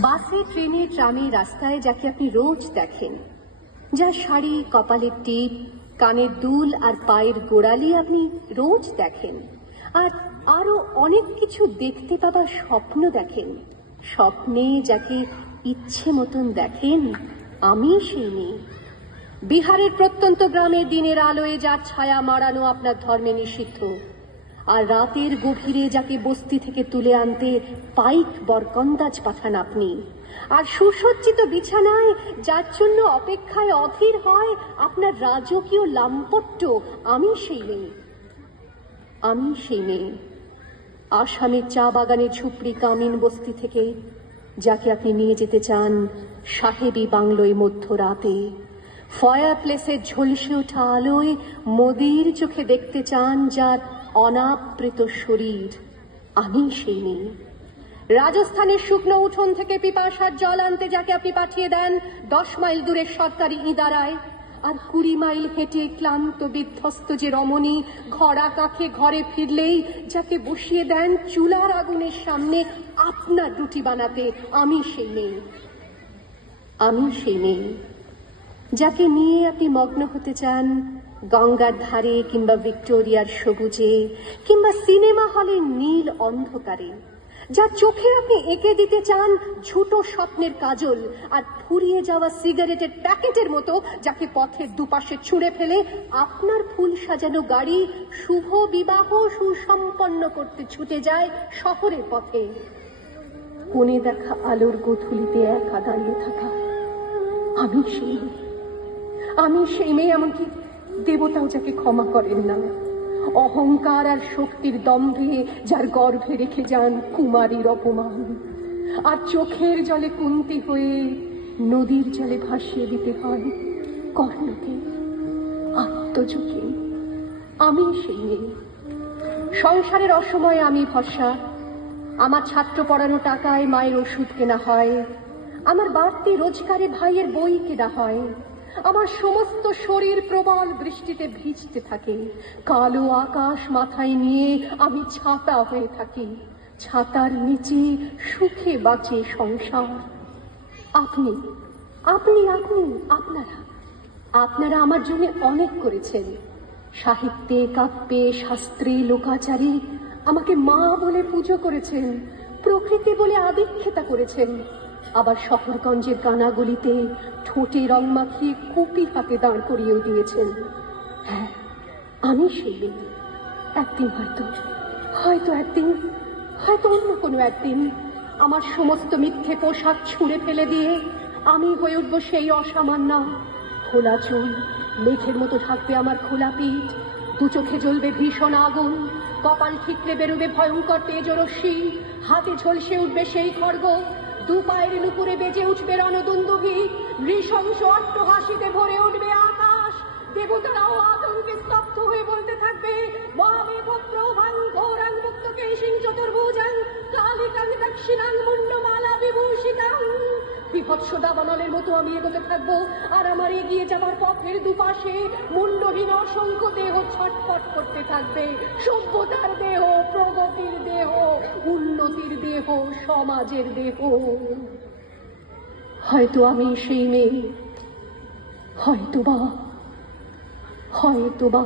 বাসে, ট্রেনে, ট্রামে, রাস্তায় যাকে আপনি রোজ দেখেন, যার শাড়ি, কপালের টিপ, কানের দুল আর পায়ের গোড়ালি আপনি রোজ দেখেন, আর আরো অনেক কিছু দেখতে পাবার স্বপ্ন দেখেন, স্বপ্নে যাকে ইচ্ছে মতন দেখেন, আমি সেই মেয়ে। বিহারের প্রত্যন্ত গ্রামে দিনের আলোয় যার ছায়া মাড়ানো আপনার ধর্মে নিষিদ্ধ, আর রাতের গভীরে যাকে বস্তি থেকে তুলে আনতে পাইক বরকন্দাজ পাঠান আপনি, আর সুসজ্জিত বিছানায় যার জন্য অপেক্ষায় অধীর হয় আপনার রাজকীয় লাম্পট্য, আমি সেই মেয়ে। আমি সেই মেয়ে, আসামের চা বাগানের ঝুপড়ি কামিন বস্তি থেকে যাকে আপনি নিয়ে যেতে চান সাহেবী বাংলোয় মধ্যরাতে, ফায়ার প্লেসের ঝলসে ওঠা আলোয় মোদির চোখে দেখতে চান যার অনাবৃত শরীর, আমি সেই মেয়ে। রাজস্থানের শুকনো উঠোন থেকে পিপাসার জল আনতে যাকে আপনি পাঠিয়ে দেন 10 মাইল দূরের সরকারি ইদারায়, আর 20 মাইল হেঁটে ক্লান্ত বিধ্বস্ত যে রমণী ঘরা কাখে ঘরে ফিরলেই যাকে বসিয়ে দেন চুলার আগুনের সামনে আপনার রুটি বানাতে, আমি সেই মেয়ে। আমি সেই মেয়ে যাকে নিয়ে আপনি মগ্ন হতে চান গঙ্গার ধারে, কিংবা ভিক্টোরিয়ার সবুজে, কিংবা সিনেমা হলের নীল অন্ধকারে, যার চোখে আপনি এঁকে দিতে চান ঝুটো স্বপ্নের কাজল, আর ফুরিয়ে যাওয়া সিগারেটের প্যাকেটের মতো যাকে পথের দুপাশে ছুঁড়ে ফেলে আপনার ফুল সাজানো গাড়ি শুভ বিবাহ সুসম্পন্ন করতে ছুটে যায় শহরের পথে। কোণে দেখা আলোর গোধূলিতে একা দাঁড়িয়ে থাকা, আমি সেই মেয়ে। আমি সেই মেয়ে, এমনকি দেবতাও যাকে ক্ষমা করেন না, অহংকার আর শক্তির দম্ভে যার গর্ভে রেখে যান কুমারীর অপমান, আর চোখের জলে কুন্তি হয়ে নদীর জলে ভাসিয়ে দিতে হয় কর্ণকে, আত্মযোগে। আমি সেই মেয়ে। সংসারের অসময়ে আমি ভরসা, আমার ছাত্র পড়ানো টাকায় মায়ের ওষুধ কেনা হয়, আমার বাড়তি রোজগারে ভাইয়ের বই কেনা হয়, আমার সমস্ত শরীর প্রবল বৃষ্টিতে ভিজতে থাকে, কালো আকাশ মাথায় নিয়ে আমি ছাতা হয়ে থাকি, ছাতার নিচে সুখে বাঁচে সংসার। আপনি আপনি আপনি আপনারা আপনারা আমার জন্য অনেক করেছেন। সাহিত্যে, কাব্যে, শাস্ত্রে, লোকাচারে আমাকে মা বলে পুজো করেছেন, প্রকৃতি বলে আদিক্ষেতা করেছেন, আবার শহরগঞ্জের কানাগলিতে ঠোঁটে রং মাখিয়ে কুপি হাতে দাঁড় করিয়েও দিয়েছেন। হ্যাঁ, আমি সেই মেয়ে। একদিন হয়তো অন্য কোনো একদিন আমার সমস্ত মিথ্যে পোশাক ছুঁড়ে ফেলে দিয়ে আমি হয়ে উঠবো সেই অসামান্য। খোলা চুল, মেঘের মতো থাকবে আমার খোলা পিঠ, দু চোখে জ্বলবে ভীষণ আগুন, কপাল ঠিকরে বেরোবে ভয়ঙ্কর তেজরশ্মি, হাতে ঝলসে উঠবে সেই খড়গ, দু পায়ের নুপুরে বেজে উঠবে রণদুন্দুভি, নৃশংস অট্টহাসিতে ভরে উঠবে আকাশ, দেবতারাও আতঙ্কে স্তব্ধ হয়ে বলতে থাকবে মহাবীরভদ্রভাং গৌরাং মুক্তকেশিং চতুর্ভুজাং কালিকাং দক্ষিণাং মুন্ডমালা বিভূষিতাং। বিভৎস দাবানলের মতো আমি এগোতে থাকবো, আর আমার এগিয়ে যাবার পথের দুপাশে মুন্ডহীন অসংখ্য দেহ ছটফট করতে থাকবে। সভ্যতার দেহ, প্রগতির দেহ, উন্নতির দেহ, সমাজের দেহ। হয়তো আমি সেই মেয়ে, হয়তো বা